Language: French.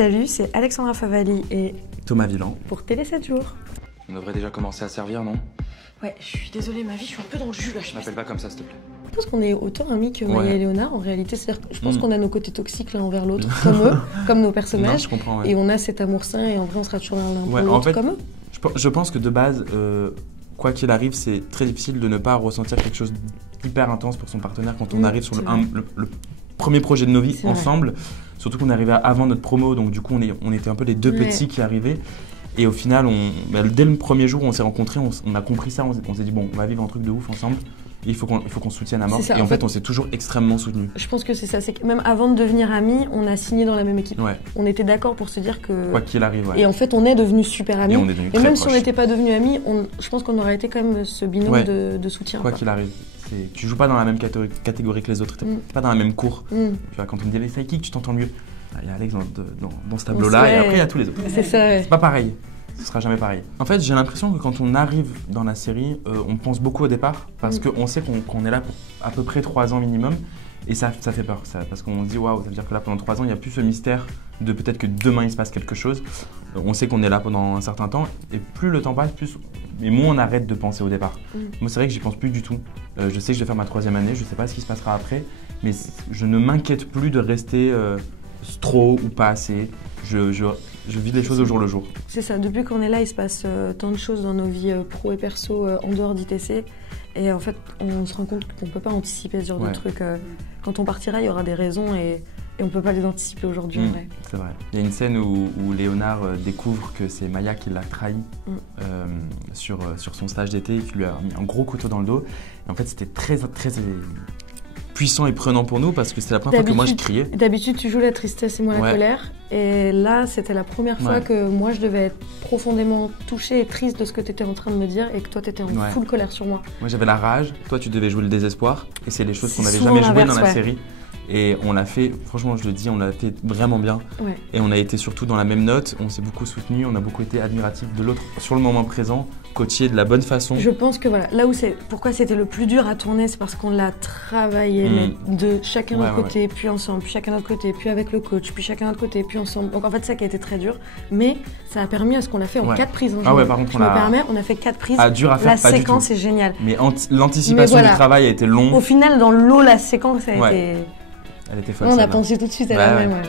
Salut, c'est Alexandra Favalli et Thomas Villan. pour Télé 7 jours. On devrait déjà commencer à servir, non? Ouais, je suis désolée, ma vie, je suis un peu dans le jus là. Je m'appelle pas comme ça, s'il te plaît. Je pense qu'on est autant amis que Maya et Léonard en réalité. C'est-à-dire que je pense qu'on a nos côtés toxiques l'un envers l'autre, comme eux, comme nos personnages. Non, je comprends, ouais. Et on a cet amour sain et en vrai on sera toujours l'un pour Ouais, en l'autre fait, comme eux. Je pense que de base, quoi qu'il arrive, c'est très difficile de ne pas ressentir quelque chose d'hyper intense pour son partenaire quand on arrive sur le premier projet de nos vies ensemble. Surtout qu'on arrivait avant notre promo, donc du coup on était un peu les deux petits qui arrivaient. Et au final, dès le premier jour où on s'est rencontrés, on a compris ça, on s'est dit bon, on va vivre un truc de ouf ensemble. Et il faut qu'on se soutienne à mort. Et en fait, on s'est toujours extrêmement soutenus. Je pense que c'est ça, c'est que même avant de devenir amis, on a signé dans la même équipe. Ouais. On était d'accord pour se dire que... Quoi qu'il arrive, ouais. Et en fait, on est devenus super amis. Et on est devenus et même très si on n'était pas devenus amis, je pense qu'on aurait été quand même ce binôme de soutien. Quoi qu'il arrive. Tu joues pas dans la même catégorie que les autres, t'es pas dans la même cour. Tu vois, quand on me dit les sidekicks, tu t'entends mieux. Il y a Alex dans ce tableau-là et après il y a tous les autres. C'est ça, ouais. C'est pas pareil. Ce sera jamais pareil. En fait, j'ai l'impression que quand on arrive dans la série, on pense beaucoup au départ parce qu'on sait qu'on est là pour à peu près 3 ans minimum et ça fait peur. Parce qu'on se dit waouh, ça veut dire que là pendant 3 ans, il n'y a plus ce mystère de peut-être que demain il se passe quelque chose. On sait qu'on est là pendant un certain temps et plus le temps passe, et moins on arrête de penser au départ. Moi, c'est vrai que j'y pense plus du tout. Je sais que je vais faire ma 3e année, je sais pas ce qui se passera après, mais je ne m'inquiète plus de rester trop ou pas assez. Je vis les choses au jour le jour. C'est ça, depuis qu'on est là, il se passe tant de choses dans nos vies pro et perso en dehors d'ITC. Et en fait, on se rend compte qu'on ne peut pas anticiper ce genre de trucs. Quand on partira, il y aura des raisons et on ne peut pas les anticiper aujourd'hui en vrai. C'est vrai. Il y a une scène où Léonard découvre que c'est Maya qui l'a trahi sur son stage d'été et qui lui a mis un gros couteau dans le dos. Et en fait, c'était très puissant et prenant pour nous parce que c'était la première fois que moi je criais. D'habitude, tu joues la tristesse et moi la colère. Et là, c'était la première fois que moi je devais être profondément touchée et triste de ce que tu étais en train de me dire et que toi tu étais en full colère sur moi. Moi j'avais la rage, toi tu devais jouer le désespoir. Et c'est les choses qu'on n'avait jamais jouées dans la série. Et on l'a fait, franchement je le dis, on l'a fait vraiment bien. Et on a été surtout dans la même note, on s'est beaucoup soutenus, on a beaucoup été admiratifs de l'autre sur le moment présent, coachés de la bonne façon. Je pense que voilà, là où pourquoi c'était le plus dur à tourner, c'est parce qu'on l'a travaillé, mais de chacun de notre côté, puis ensemble, puis chacun de notre côté, puis avec le coach, puis chacun de notre côté, puis ensemble. Donc en fait, ça qui a été très dur, mais ça a permis à ce qu'on l'a fait en 4 prises. Ah ouais, par contre, on a fait 4 prises. Dur à faire, la séquence est géniale. Mais l'anticipation du travail a été longue. Au final, dans l'eau, la séquence a été... Elle était folle. On a pensé tout de suite à la même.